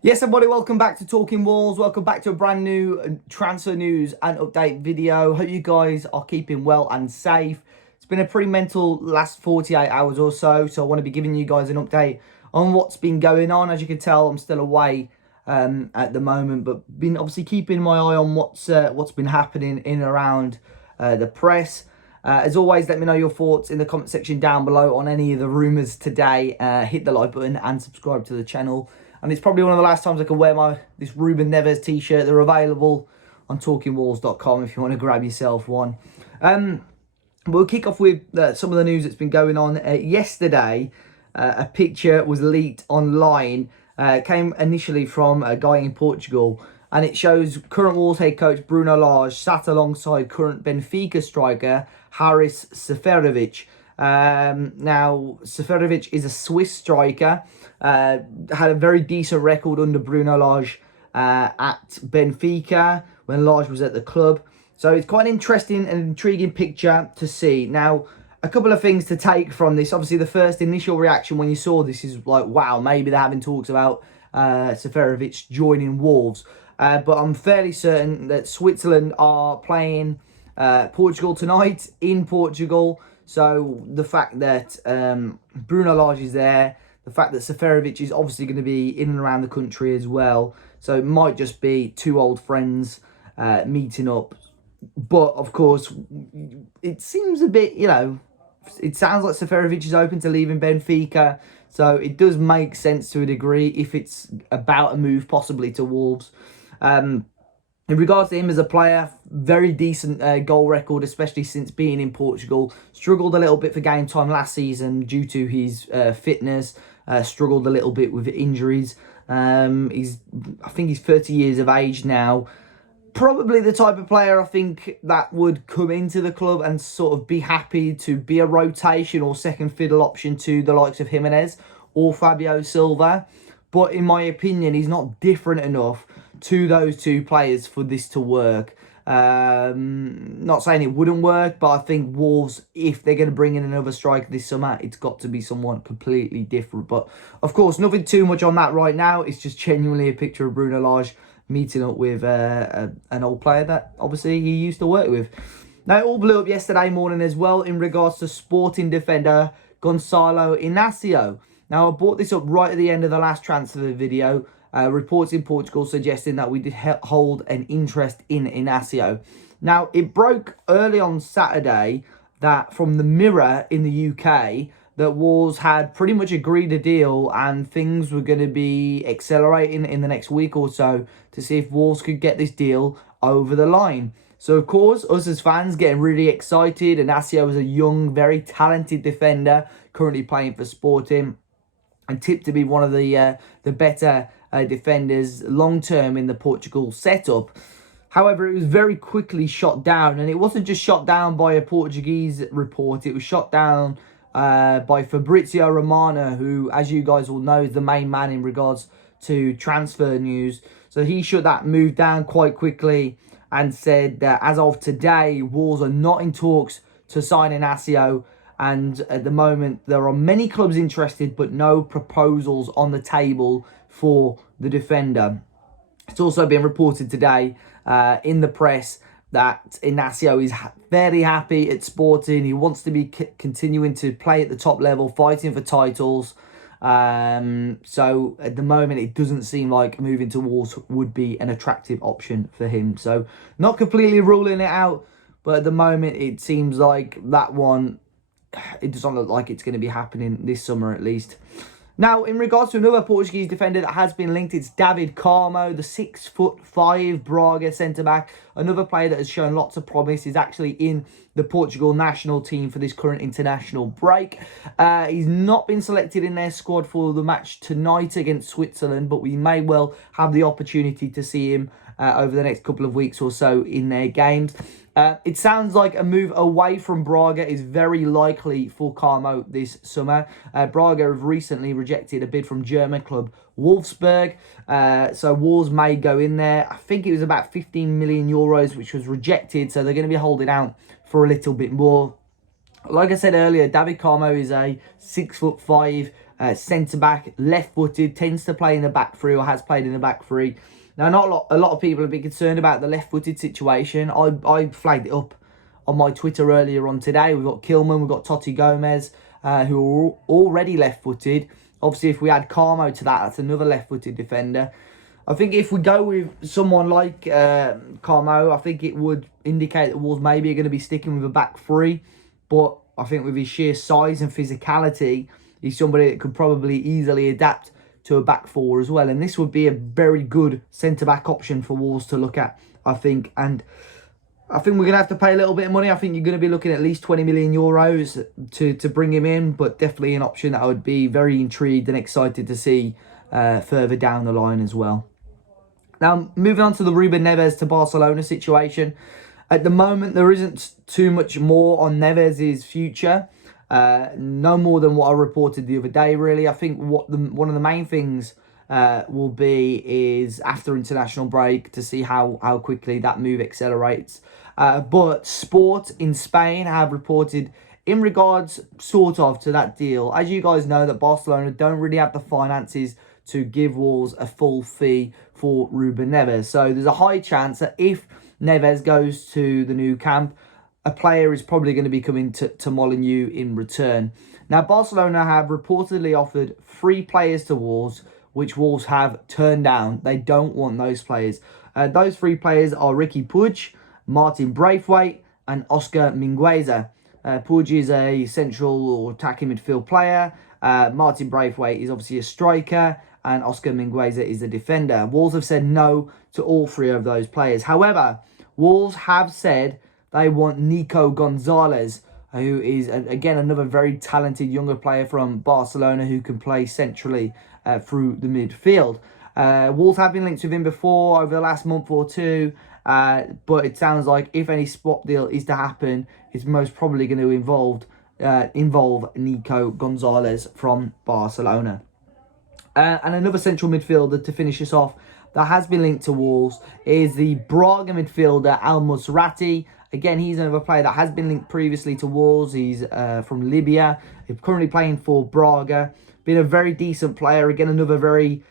Yes, everybody, welcome back to Talking Wolves. Welcome back to a brand new transfer news and update video. Hope you guys are keeping well and safe. It's been a pretty mental last 48 hours or so, so I want to be giving you guys an update on what's been going on. As you can tell, I'm still away at the moment, but been obviously keeping my eye on what's been happening in and around the press. As always, let me know your thoughts in the comment section down below on any of the rumours today. Hit the like button and subscribe to the channel. And it's probably one of the last times I can wear this Ruben Neves t-shirt. They're available on talkingwolves.com if you want to grab yourself one. We'll kick off with some of the news that's been going on. Yesterday, a picture was leaked online. Came initially from a guy in Portugal. And it shows current Wolves head coach Bruno Lage sat alongside current Benfica striker Haris Seferovic. Now, Seferovic is a Swiss striker. Had a very decent record under Bruno Lage at Benfica when Lage was at the club. So it's quite an interesting and intriguing picture to see. Now, a couple of things to take from this. Obviously, the first initial reaction when you saw this is like, wow, maybe they're having talks about Seferovic joining Wolves. But I'm fairly certain that Switzerland are playing Portugal tonight in Portugal. So the fact that Bruno Lage is there, the fact that Seferovic is obviously going to be in and around the country as well. So it might just be two old friends meeting up. But, of course, it seems a bit, it sounds like Seferovic is open to leaving Benfica. So it does make sense to a degree if it's about a move possibly to Wolves. In regards to him as a player, very decent goal record, especially since being in Portugal. Struggled a little bit for game time last season due to his fitness. Struggled a little bit with injuries. I think he's 30 years of age now. Probably the type of player I think that would come into the club and sort of be happy to be a rotation or second fiddle option to the likes of Jimenez or Fabio Silva. But in my opinion, he's not different enough to those two players for this to work. Not saying it wouldn't work, but I think Wolves, if they're going to bring in another striker this summer, it's got to be someone completely different. But, of course, nothing too much on that right now. It's just genuinely a picture of Bruno Lage meeting up with an old player that, obviously, he used to work with. Now, it all blew up yesterday morning as well in regards to Sporting defender Gonçalo Inacio. Now, I brought this up right at the end of the last transfer video. Reports in Portugal suggesting that we did hold an interest in Inacio. Now, it broke early on Saturday that from the Mirror in the UK that Wolves had pretty much agreed a deal and things were going to be accelerating in the next week or so to see if Wolves could get this deal over the line. So, of course, us as fans getting really excited. Inacio is a young, very talented defender currently playing for Sporting and tipped to be one of the better defenders long-term in the Portugal setup. However, it was very quickly shot down. And it wasn't just shot down by a Portuguese report. It was shot down by Fabrizio Romano, who, as you guys all know, is the main man in regards to transfer news. So he shut that move down quite quickly and said that as of today, Wolves are not in talks to sign Inacio. And at the moment, there are many clubs interested, but no proposals on the table for the defender. It's also been reported today in the press that Inacio is very happy at Sporting. He wants to be continuing to play at the top level, fighting for titles. So at the moment, it doesn't seem like moving to Wolves would be an attractive option for him. So not completely ruling it out, but at the moment, it seems like that one, it doesn't look like it's going to be happening this summer at least. Now, in regards to another Portuguese defender that has been linked, it's David Carmo, the 6'5" Braga centre-back. Another player that has shown lots of promise. Is actually in the Portugal national team for this current international break. He's not been selected in their squad for the match tonight against Switzerland, but we may well have the opportunity to see him over the next couple of weeks or so in their games. It sounds like a move away from Braga is very likely for Carmo this summer. Braga have recently rejected a bid from German club Wolfsburg. So Wolves may go in there. I think it was about 15 million euros, which was rejected. So they're going to be holding out for a little bit more. Like I said earlier, David Carmo is a 6'5" centre-back, left-footed, tends to play in the back three or has played in the back three. Now, not a lot of people have been concerned about the left-footed situation. I flagged it up on my Twitter earlier on today. We've got Kilman, we've got Totti Gomez, who are already left-footed. Obviously, if we add Carmo to that, that's another left-footed defender. I think if we go with someone like Carmo, I think it would indicate that Wolves maybe are going to be sticking with a back three. But I think with his sheer size and physicality, he's somebody that could probably easily adapt to a back four as well. And this would be a very good centre-back option for Wolves to look at, I think. And I think we're going to have to pay a little bit of money. I think you're going to be looking at least 20 million euros to bring him in. But definitely an option that I would be very intrigued and excited to see further down the line as well. Now, moving on to the Ruben Neves to Barcelona situation. At the moment, there isn't too much more on Neves' future. No more than what I reported the other day, really. I think one of the main things will be is after international break to see how quickly that move accelerates. But Sport in Spain have reported in regards sort of to that deal. As you guys know, that Barcelona don't really have the finances to give Wolves a full fee for Ruben Neves. So there's a high chance that if Neves goes to the new camp, a player is probably going to be coming to Molineux in return. Now, Barcelona have reportedly offered 3 players to Wolves, which Wolves have turned down. They don't want those players. Those 3 players are Ricky Puig, Martin Braithwaite, and Oscar Mingueza. Puig is a central or attacking midfield player. Martin Braithwaite is obviously a striker, and Oscar Mingueza is a defender. Wolves have said no to all 3 of those players. However, Wolves have said they want Nico Gonzalez, who is, again, another very talented younger player from Barcelona who can play centrally through the midfield. Wolves have been linked with him before over the last month or two, but it sounds like if any swap deal is to happen, it's most probably going to involve Nico Gonzalez from Barcelona. And another central midfielder to finish us off that has been linked to Wolves is the Braga midfielder Al Musrati. Again, he's another player that has been linked previously to Wolves. He's from Libya. He's currently playing for Braga. Been a very decent player. Again, another very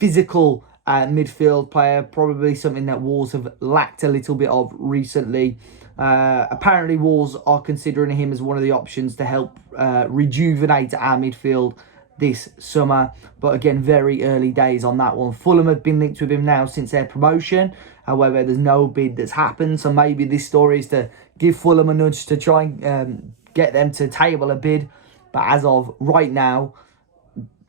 physical midfield player. Probably something that Wolves have lacked a little bit of recently. Apparently, Wolves are considering him as one of the options to help rejuvenate our midfield this summer. But again, very early days on that one. Fulham have been linked with him now since their promotion. However, there's no bid that's happened. So maybe this story is to give Fulham a nudge to try and get them to table a bid. But as of right now,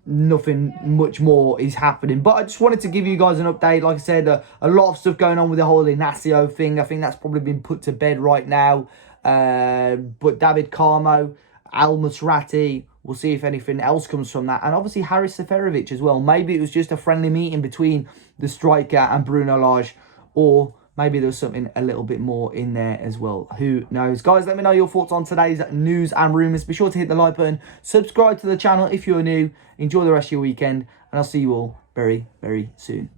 nothing much more is happening. But I just wanted to give you guys an update. Like I said, a lot of stuff going on with the whole Inacio thing. I think that's probably been put to bed right now. But David Carmo, Al Musrati, we'll see if anything else comes from that. And obviously Haris Seferovic as well. Maybe it was just a friendly meeting between the striker and Bruno Lage. Or maybe there was something a little bit more in there as well. Who knows? Guys, let me know your thoughts on today's news and rumours. Be sure to hit the like button. Subscribe to the channel if you're new. Enjoy the rest of your weekend. And I'll see you all very, very soon.